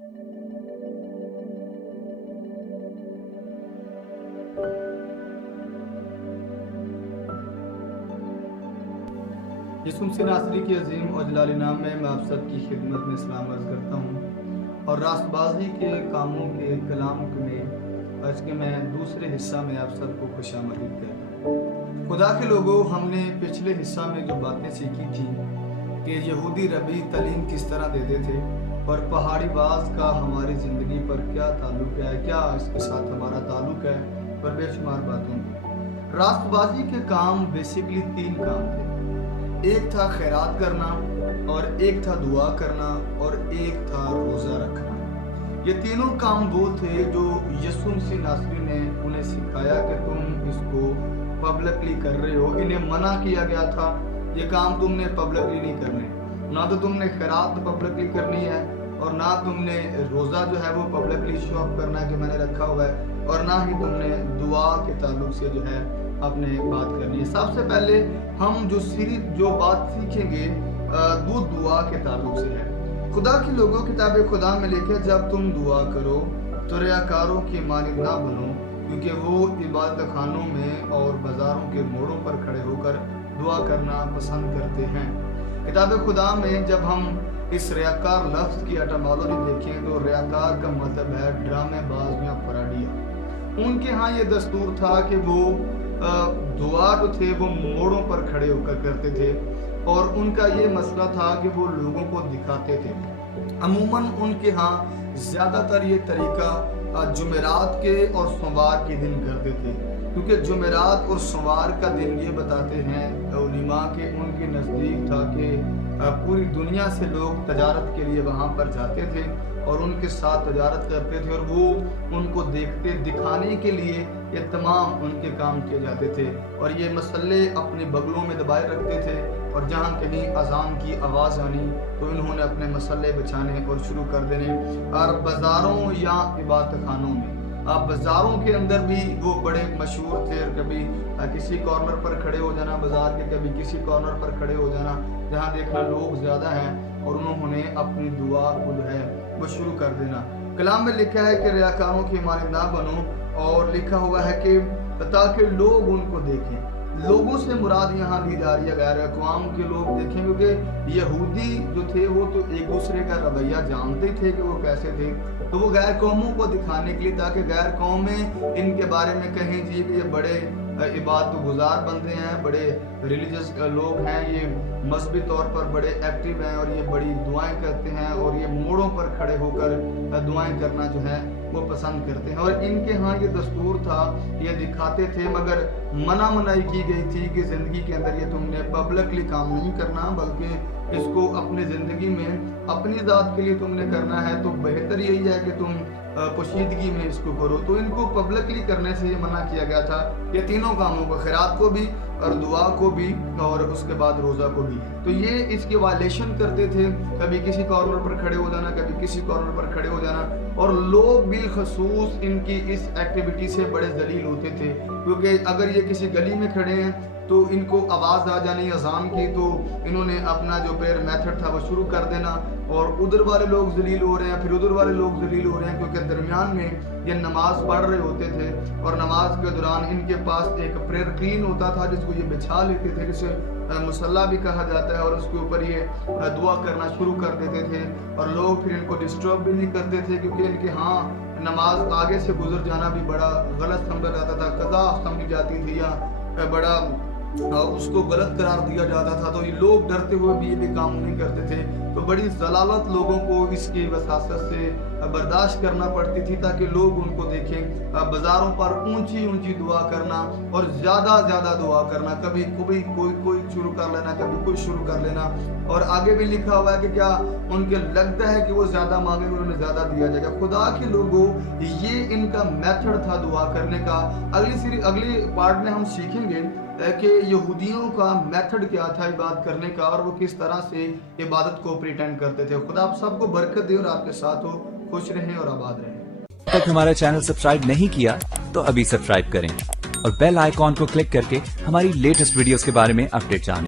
यीशु मसीह नासरी के अजीम और जलाली नाम में मैं आप सबकी खिदमत में सलाम अर्ज़ करता हूँ और रास्तबाजी के कामों के कलाम में आज के मैं दूसरे हिस्सा में आप सबको खुशामदीद कहता हूँ। खुदा के लोगों, हमने पिछले हिस्सा में जो बातें सीखी थी कि यहूदी रबी तालीम किस तरह देते थे और पहाड़ी बाज का हमारी ज़िंदगी पर क्या ताल्लुक है, क्या इसके साथ हमारा ताल्लुक है और बेशुमार बातों की। रास्तबाजी के काम बेसिकली 3 काम थे। एक था खैरात करना और एक था दुआ करना और एक था रोज़ा रखना। ये तीनों काम वो थे जो यीशु मसीह नासरी ने उन्हें सिखाया कि तुम इसको पब्लिकली कर रहे हो। इन्हें मना किया गया था ये काम तुमने पब्लिकली नहीं करने, ना तो तुमने खैरात पब्लिकली करनी है और ना तुमने रोज़ा जो है वो पब्लिकली शो ऑफ करना है कि मैंने रखा हुआ है, और ना ही तुमने दुआ के ताल्लुक से जो है अपने बात करनी है। सबसे पहले हम जो बात सीखेंगे वो दुआ के ताल्लुक से है। खुदा के लोगों किताब खुदा में लिखे जब तुम दुआ करो तो रियाकारों की मानिंद ना बनो, क्योंकि वो इबादत खानों में और बाजारों के मोड़ों पर खड़े होकर दुआ करना पसंद करते हैं। किताब खुदा में जब हम इस रियाकार लफ्ज़ की एटमोलॉजी देखें तो रियाकार का मतलब है ड्रामेबाज या फराडिया। उनके यहाँ ये दस्तूर था कि वो दुआ जो थे वो मोड़ों पर खड़े होकर करते थे और उनका ये मसला था कि वो लोगों को दिखाते थे। अमूमन उनके यहाँ ज़्यादातर ये तरीका जुमेरात के और सोमवार के दिन करते थे, क्योंकि जुमेरात और सोमवार का दिन ये बताते हैं उलिमा के उनके नज़दीक था कि पूरी दुनिया से लोग तजारत के लिए वहाँ पर जाते थे और उनके साथ तजारत करते थे और वो उनको दिखाने के लिए ये तमाम उनके काम किए जाते थे और ये मसल्ले अपने बगलों में दबाए रखते थे और जहाँ कहीं अजान की आवाज़ आनी तो इन्होंने अपने मसल्ले बचाने और शुरू कर देने। और बाज़ारों या इबादत खानों में बाज़ारों के अंदर भी वो बड़े मशहूर थे और कभी किसी कॉर्नर पर खड़े हो जाना बाज़ार के, कभी किसी कॉर्नर पर खड़े हो जाना जहाँ देखना लोग ज़्यादा हैं और उन्होंने अपनी दुआ को जो है वो शुरू कर देना। कलाम में लिखा है कि रियाकारों की मानिंद ना बनो, और लिखा हुआ है कि ताकि लोग उनको देखें। लोगों से मुराद यहाँ ली जा रही है गैर अक़वाम के लोग देखें, क्योंकि यहूदी जो थे वो तो एक दूसरे का रवैया जानते थे कि वो कैसे थे, तो वो गैर कौमों को दिखाने के लिए ताकि गैर कौमें इनके बारे में कहें जी कि ये बड़े इबादत गुजार बंदे हैं, बड़े रिलीजियस लोग हैं, ये मजहबी तौर पर बड़े एक्टिव हैं और ये बड़ी दुआएं करते हैं और ये मोड़ों पर खड़े होकर दुआएं करना जो है वो पसंद करते हैं। और इनके यहाँ ये दस्तूर था, ये दिखाते थे, मगर मनाही की गई थी कि ज़िंदगी के अंदर ये तुमने पब्लिकली काम नहीं करना, बल्कि इसको अपनी ज़िंदगी में अपनी ज़ात के लिए तुमने करना है। तो बेहतर यही है कि तुम पोशीदगी में इसको करो। तो इनको पब्लिकली करने से ये मना किया गया था, ये तीनों कामों को, खैरात को भी और दुआ को भी और उसके बाद रोज़ा को भी। तो ये इसके वायलेशन करते थे, कभी किसी कॉर्नर पर खड़े हो जाना, कभी किसी कॉर्नर पर खड़े हो जाना, और लोग बिलखसूस इनकी इस एक्टिविटी से बड़े जलील होते थे, क्योंकि अगर ये किसी गली में खड़े हैं तो इनको आवाज़ आ जानी अजान की, तो इन्होंने अपना जो प्रेयर मेथड था वो शुरू कर देना और उधर वाले लोग जलील हो रहे हैं, फिर उधर वाले लोग जलील हो रहे हैं, क्योंकि दरमियान में ये नमाज पढ़ रहे होते थे और नमाज के दौरान इनके पास एक प्रेयर क्लीन होता था जिसको ये बिछा लेते थे, जिसे मुसल्ला भी कहा जाता है, और उसके ऊपर ये दुआ करना शुरू कर देते थे और लोग फिर इनको डिस्टर्ब भी नहीं करते थे, क्योंकि इनके हाँ नमाज आगे से गुजर जाना भी बड़ा गलत समझा जाता था, कज़ा समझी जाती थी या बड़ा उसको गलत करार दिया जाता था। तो ये लोग डरते हुए भी ये भी काम नहीं करते थे, तो बड़ी जलालत लोगों को इसकी वसासत से बर्दाश्त करना पड़ती थी ताकि लोग उनको देखें। बाज़ारों पर ऊंची ऊंची दुआ करना और ज़्यादा दुआ करना, कभी कोई शुरू कर लेना, कभी कोई शुरू कर लेना, और आगे भी लिखा हुआ है कि क्या उनके लगता है कि वो ज़्यादा मांगेंगे उन्हें ज़्यादा दिया जाएगा। खुदा के लोगों, ये इनका मेथड था दुआ करने का। अगली पार्ट में हम सीखेंगे कि यहूदियों का मेथड क्या था इबादत करने का और वो किस तरह से इबादत को प्रिटेंड करते थे। खुदा आप सबको बरकत दे और आपके साथ हो, खुश रहें और आबाद रहें। तक हमारा चैनल सब्सक्राइब नहीं किया तो अभी सब्सक्राइब करें और बेल आइकॉन को क्लिक करके हमारी लेटेस्ट वीडियोस के बारे में अपडेट जानें।